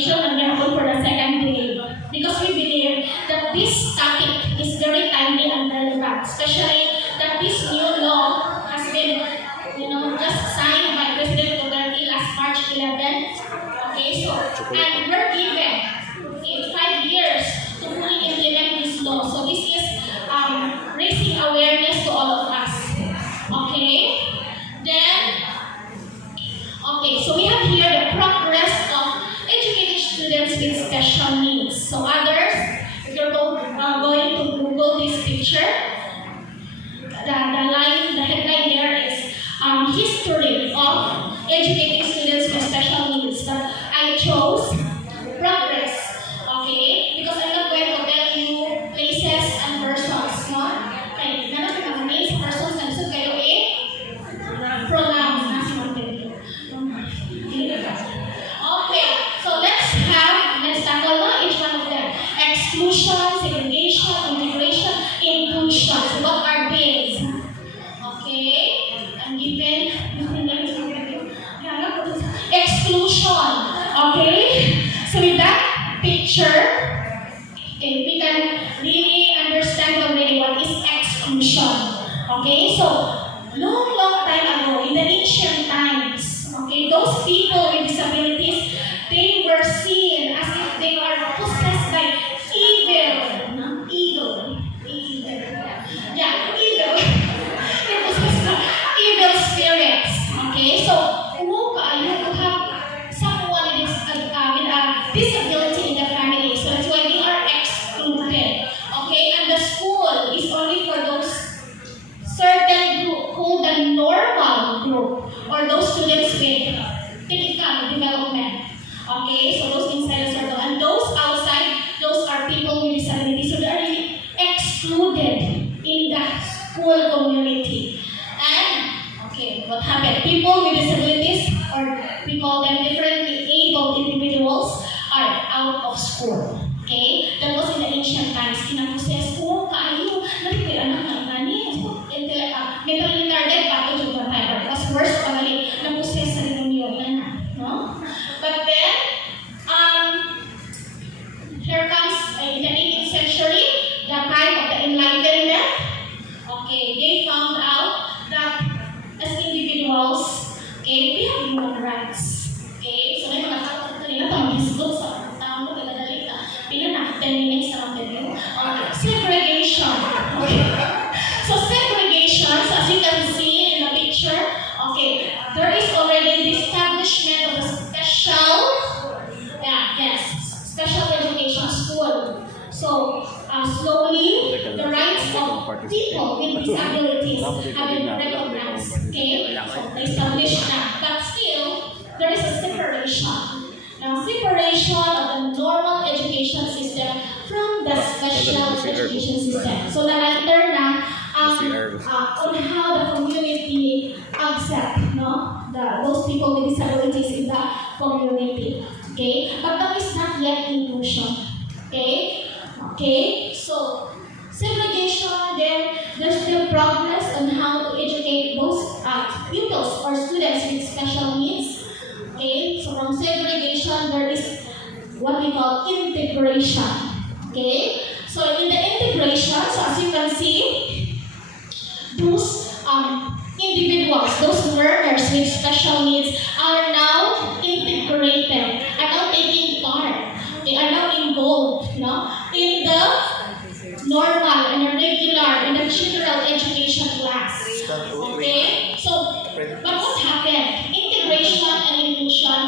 education and therefore for the second day. Because we believe that this topic is very timely and relevant, especially that this new law has been, just signed by President Duterte last March 11. Okay, so, and we're given 5 years to fully implement this law. So this is raising awareness to all of us. Okay, so we have here the progress of educating students with special needs. So others, if you're going to Google this picture, the headline there is history of educating students with special needs. But I chose progress, okay? Because I'm not going to tell you places and persons, no? Okay, none of the mga names, persons, and so kayo pronouns. Okay, so let's tackle each one of them. Exclusion, segregation, integration, inclusion. So what are these? Okay, I'm given exclusion. Okay, so with that picture, okay, we can really understand already what is exclusion. Okay, so long time ago, in the ancient times, okay, those people with disabilities, they were seen as if they are possessed by evil. They're possessed by evil spirits. Okay, so kung you have someone with a disability in the family, so that's why they are excluded. Okay, and the school is only for those certain group called the normal group, or those students with typical development. Okay, so those inside the circle, and those outside, those are people with disabilities. So they are really excluded in the school community. And okay, what happened? People with disabilities, or we call them differently abled individuals, are out of school. Okay, that was in the ancient times. Kinaproses ko kayo, nalipid anak ng nani, mentally retarded, bago juga tayo. Mas worse pa gali, naproses sa demonyo na, no? But then, here comes in the 18th century, the time of the Enlightenment. Okay, they found out that as individuals, okay, we have human rights. Okay, so may mga tao kanina tawag disclose sa tao mo kadadali ka. Pila na 10 minutes na lang. Okay, segregation. Okay. So segregation, so as you can see in the picture, okay, there is already the establishment of a special education school. So slowly, the rights of people with disabilities have been recognized. Okay, so they established that, but still there is a separation. Now, separation of the normal education system from the special education system. So, nag-enter na on how the community accept, those people with disabilities in the community. Okay, but that is not yet inclusion. Okay, so segregation, then there's still progress on how to educate those pupils or students with special needs. Okay, so from segregation, there is what we call integration. Okay, so in the integration, so as you can see, those individuals, those learners with special needs are now integrated, are now taking part, they are now involved in the normal and the regular and the general education class. Okay, so but what happened? Integration and inclusion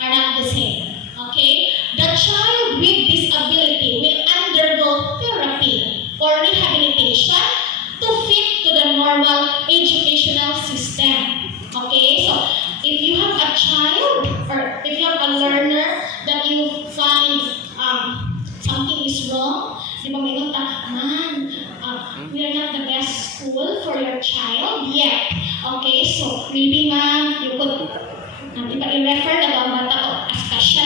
are not the same. Okay, the child with disability will undergo therapy or rehabilitation to fit to the normal educational system. Okay, so if you have a child or if you have a learner that you find something is wrong, di ba may we are not the best school for your child yet. Okay, so maybe ma'am, you could i-refer na bang bata ko a special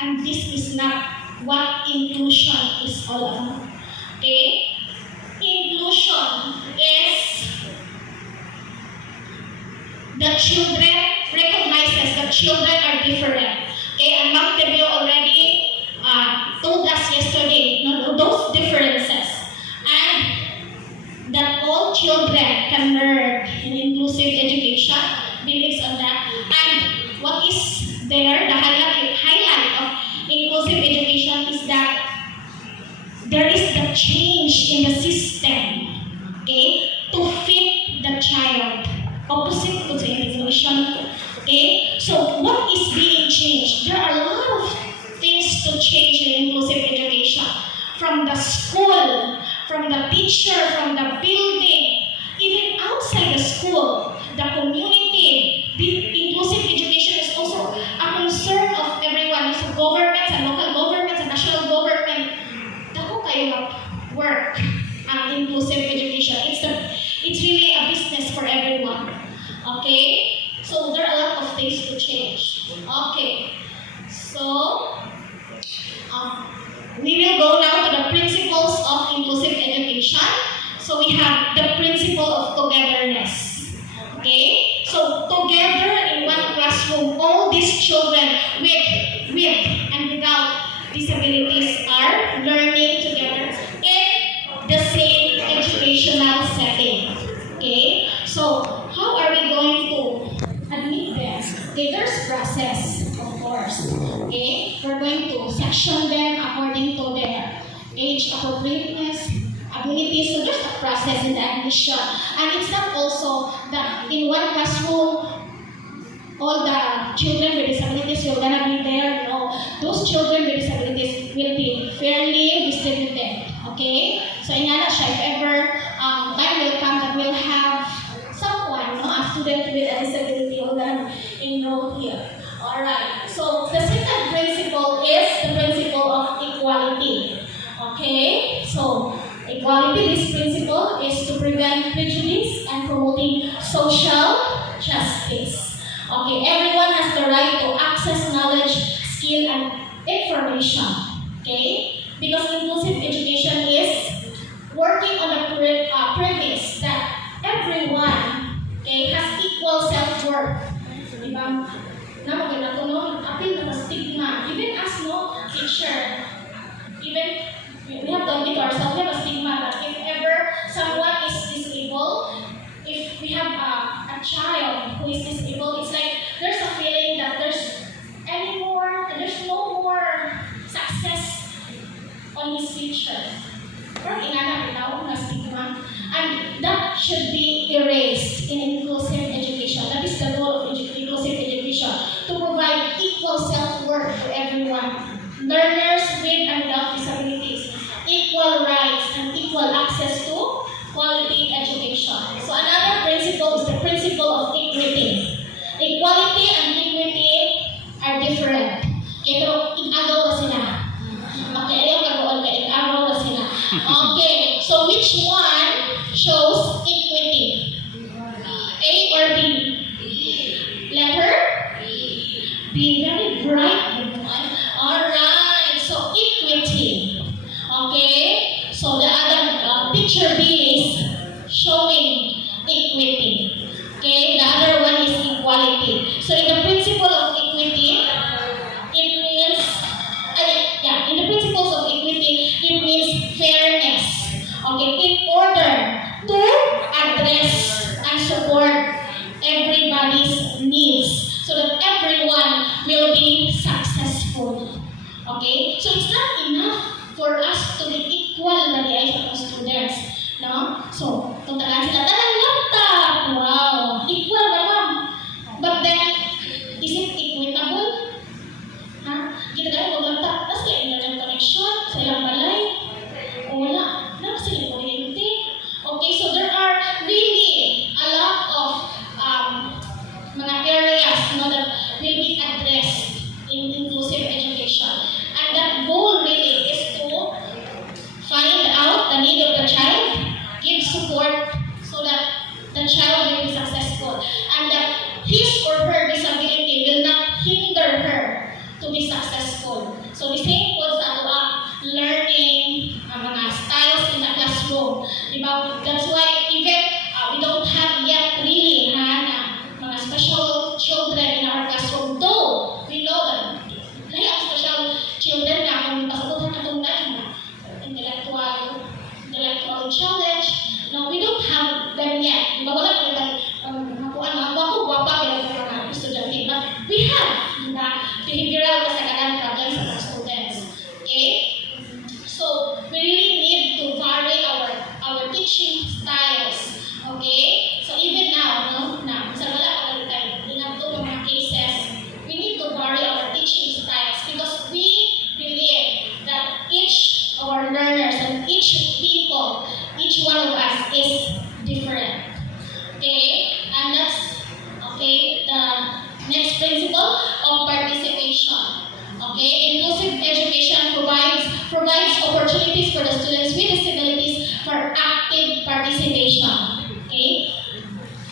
And this is not what inclusion is all about. Okay? Inclusion is the children recognizes that children are different. Okay, and Ma'am Tebio already told us yesterday, those differences, and that all children can learn in inclusive education, believes on that. And what is there, the highlight of inclusive education is that there is the change in the system, okay, to fit the child, opposite to the inclusion. Okay, so what is being changed? There are a lot of things to change in inclusive education, from the school, from the teacher, from the building, even outside the school, the community. The inclusive education is also a concern of everyone, so governments and local governments and national government. Dako kayo work ang inclusive education. It's really a business for everyone. Okay? So there are a lot of things to change. Okay. So we will go now to the principles of inclusive education. So we have the principle of togetherness. Okay? So together in one classroom, all these children with and without disabilities are learning together in the same educational setting. Okay? So how are we going to admit them? Okay, there's process, of course. Okay? We're going to section them according to their age appropriateness, abilities. So there's a process in the admission. And it's not also that in one classroom, all the children with disabilities will gonna be there. No, those children with disabilities will be fairly distributed. Okay? So ingana siya, if ever time will come that we'll have someone, no, a student with a disability will gonna enroll here. Alright. So the second principle is the principle of equality. Okay? So equality, this principle is to prevent prejudice and promoting social justice. Okay, everyone has the right to access knowledge, skill, and information. Okay? Because inclusive education is working on the premise that everyone, okay, has equal self-worth. Diba? Naman na kuno, apil na stigma. Even as no teacher, even we have to admit ourselves, we have a stigma that if ever someone is disabled, if we have a child who is disabled, it's like there's a feeling that there's no more success on his future. Pero ingana bitaw na stigma, and that should be erased in inclusive education. That is the goal of inclusive education, to provide equal self-worth to everyone. Learners with and without disabilities, equal rights and equal access to quality education. So another principle is the principle of equity. Equality and equity are different. Okay, pero in-agaw na sila. Okay, ayaw kagawa ka, in-agaw na sila. Okay, so which one shows equity? A or B? Letter? B. Very bright. Alright, so equity. Okay, so the other picture B is showing equity. Okay, the other one is equality. So in the principle of equity, it means, in the principles of equity, it means fairness. Okay, in order to address and support everybody's needs, so that everyone will be successful. Okay, so it's not enough for us to be equal na diay sa mga students, no? So, kung tagaan sila, talang laptop! Wow! Equal na ma'am! But then, is it equitable? Ha? Kita tayo kung laptop, tapos kaya internet connection sa ilang balay? O wala. Wala kasi yung kuryente. Okay, so there are really a lot of mga areas, no, that will be addressed in inclusive education. And that goal really is to find out the need of the child, give support so that each one of us is different. Okay, and that's the next principle of participation. Okay, inclusive education provides opportunities for the students with disabilities for active participation. Okay,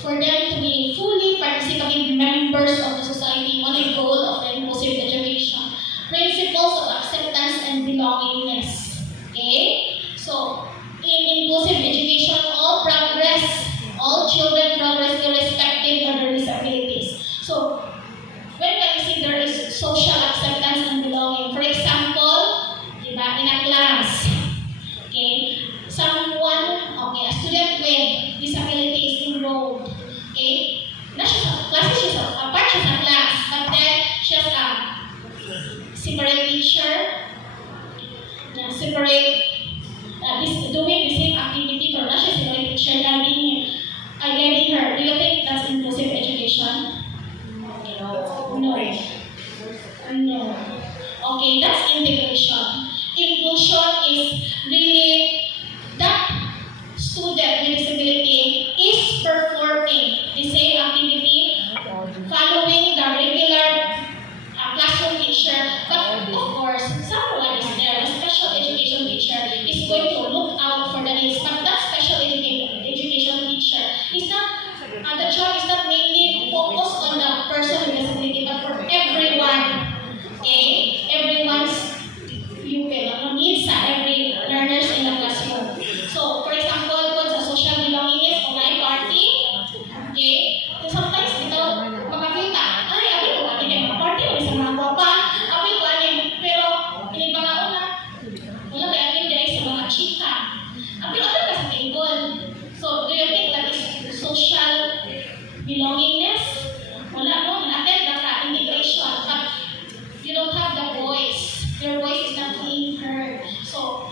for them to be fully participative members of the society on the goal of the inclusive education. Principles of acceptance and belongingness. Okay, so in inclusive education, all children progress irrespective of their disabilities. So when can we see there is social acceptance and belonging? For example, in a class, okay, a student with disability is enrolled, okay, not she's a class, she's a class, but then she has a separate teacher, doing the same activity, but not she's a separate teacher guiding her. Do you think that's inclusive education? No. Okay, that's integration. Inclusion is really that student with disability is performing the same activity, following the regular classroom teacher, but of course, someone is there, a special education teacher is going to look out for the needs, but that special education teacher is not, the job is not mainly focused on the person with disability, but for everyone. Okay? Everyone's pupil, needs every learners in the classroom. So, for example, kung sa social belonging is kung may party, okay? Sometimes ito, makakita, ay, abi ko ani kay party, may sa mga guwapa, abi ko ani, pero ini mga una, wala kay abi dahil sa mga chika. Abi ko ka sa table. So, do you think that is social belongingness? Wala mo, natin baka integration, but you don't have the voice. Your voice is not being heard. So,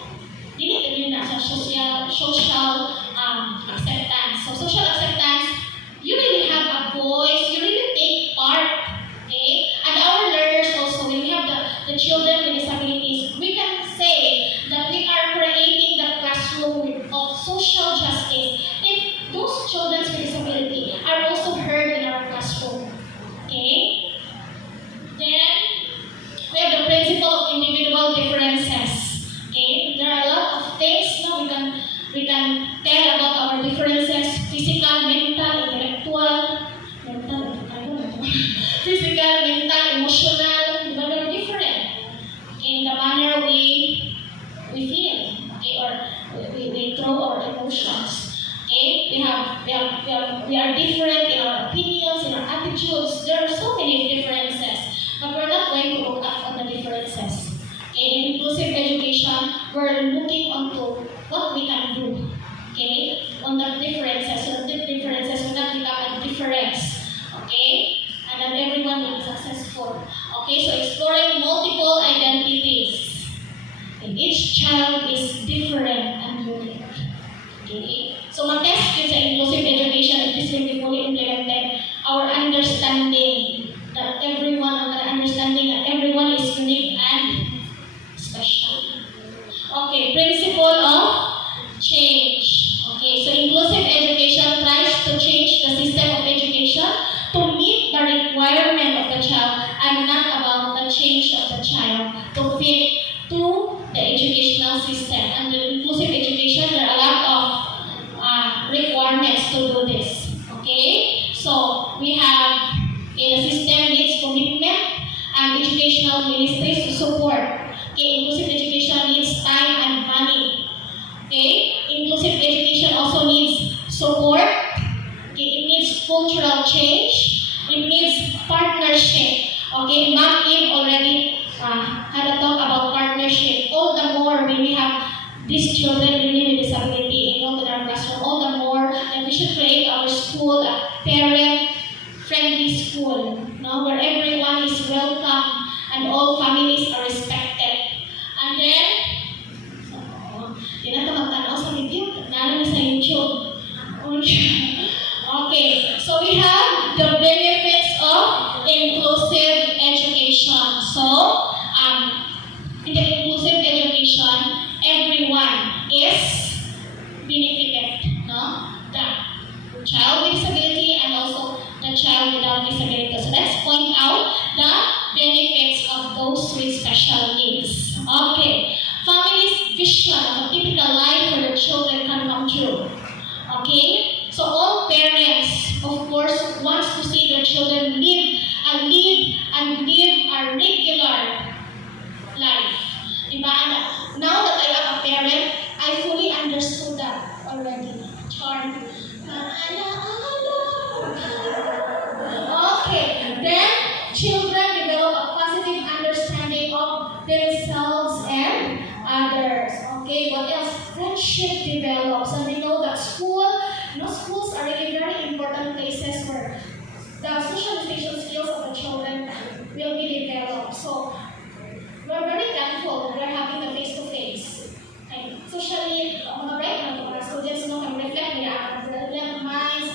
dili din na sa social acceptance. So, social acceptance, you really have a voice, you really take part. Okay? And our learners also, when we have the children with disabilities, we can say that we are creating the classroom of social justice if those children with disability are also heard in our classroom. Okay? Then, we have the principle of individual differences. Okay? There are a lot of things we can tell about our differences: physical, mental, intellectual, physical, mental, emotional. They're different in the manner we feel, okay, or we throw our emotions. Okay? We are different in our opinions, in our attitudes. There are so many differences, but we're not going to look up on the differences. In inclusive education, we're looking onto what we can do. Okay? On the differences, so the differences will not become a difference. Okay? And then everyone will be successful. Okay? So exploring multiple identities. And each child is different and unique. Okay? So mag-test yun sa inclusive education, if this will be fully implemented, our understanding that understanding that everyone is unique and special. Okay, principle of change. Okay, so inclusive education tries to change the system of education to meet the requirement of the child and not about the change of the child to fit to the educational system. And the inclusive education, there are a lot of requirements to do this. Okay, so we have the system needs commitment and educational ministries to support. Okay, inclusive education needs time and money. Okay, inclusive education also needs support. Okay, it needs cultural change. It needs partnership. Okay, Ma'am Eve already had a talk about partnership. All the more when we have these children really with disability in our classroom, all the more that we should create our school a parent-friendly school, where everyone is welcome and all families are respected. And then, hindi na ito magtanaw sa video, nalo na sa YouTube. Okay, so we have the benefits of inclusive education. So, in the inclusive education, everyone is Okay. Family's vision of a typical life for their children can come true. Okay? So all parents, of course, wants to see their children live a regular life. Diba? Now that I am a parent, I fully understood that already. Charm. Okay. Then, children develop a positive understanding of themselves and others. Okay, what else? Friendship develops. And we know that schools are really very important places where the socialization skills of the children will be developed. So, we're very thankful that we're having the face-to-face. Okay. Socially, mga students can reflect their minds,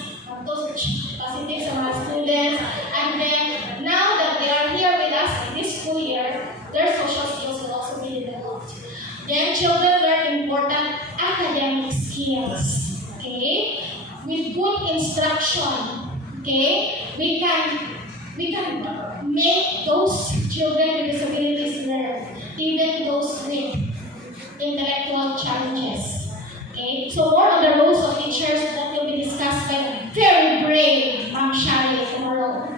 those positives sa mga students. And then, now that they are here with us in this school year, their social skills will also be developed. Then, children learn important academic skills. Okay? With good instruction, okay, we can make those children with disabilities learn, even those with intellectual challenges. Okay, so more on the roles of teachers that will be discussed by the very brave Ma'am Shari tomorrow.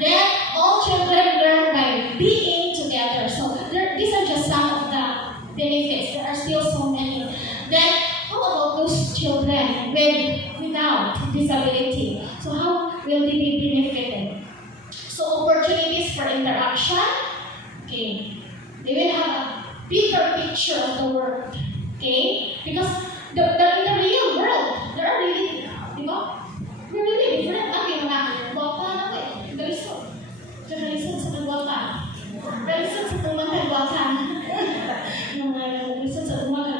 Then all children learn by being together. So these are just some of the benefits. There are still so many. Then how about those children without disability? So how will they be benefited? So opportunities for interaction, okay, they will have a bigger picture of the world, okay, because in the real world, there are really, we're really different. Okay, mga bota na eh, galisod sa kagwatan, galisod sa kagwatan, galisod sa kagwatan,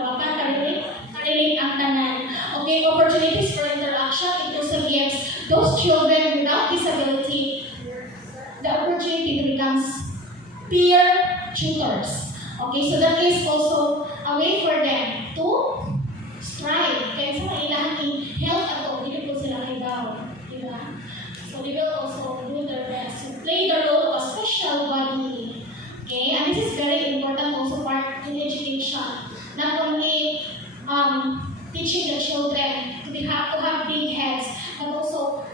kariling ang tanan. Okay, opportunities for interaction, inclusive games, those children without disability, the opportunity becomes peer tutors. Okay, so that is also a way for them to strive. Kaya sa kailangan i-help ato, hindi po sila higaw. Diba? So they will also do their best to play the role of a special body. Okay, and this is very important also part in education. Not only teaching the children to have big heads, but also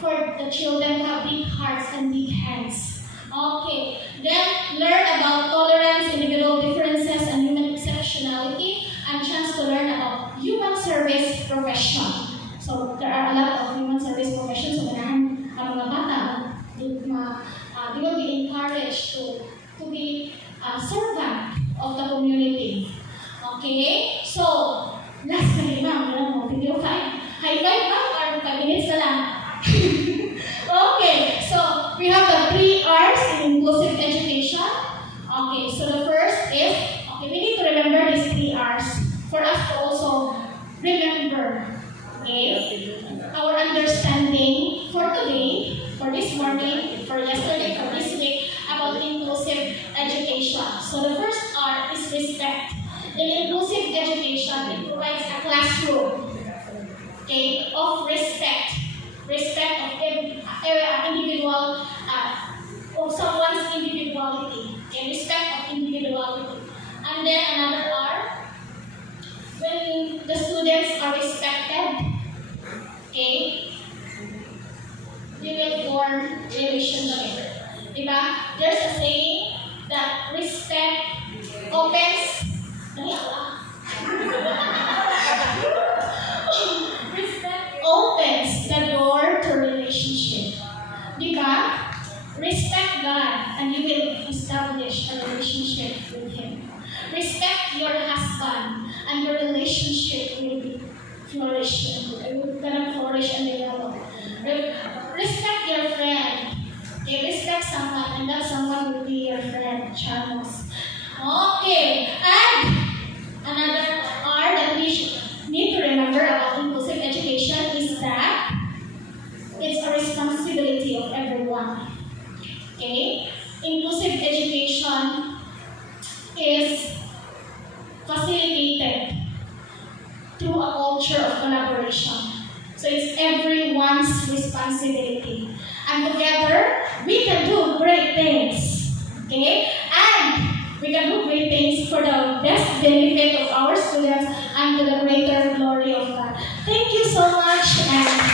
for the children to have big hearts and big hands. Okay, then learn about tolerance, individual differences, and human exceptionality, and chance to learn about human service profession. So there are a lot of human service professions. So ang mga bata, they will be encouraged to be a servant of the community. Okay, so last na ma'am, video 5. High five ma'am, or 5 minutes na lang. Okay, so we have the 3 R's in inclusive education. Okay, so the first is, okay, we need to remember these 3 R's for us to also remember, okay, our understanding for today, for this morning, for yesterday, for this week, about inclusive education. So the first R is respect. In inclusive education, it provides a classroom, okay, of respect. Respect of individual, of someone's individuality. Okay, respect of individuality. And then another R, when the students are respected, okay, they will form relationship. Diba? There's a saying that respect opens opens the door to relationship. Diba? Respect God and you will establish a relationship with Him. Respect your husband and your relationship will be flourish. It will flourish and develop. Respect your friend. Okay, respect someone and that someone will be your friend. Charles. Okay, and another R that we need to remember about inclusive education is that it's a responsibility of everyone. Okay? Inclusive education is facilitated through a culture of collaboration. So it's everyone's responsibility. And together, we can do great things. Okay? And We can do great things for the best benefit of our students and to the greater glory of God. Thank you so much, and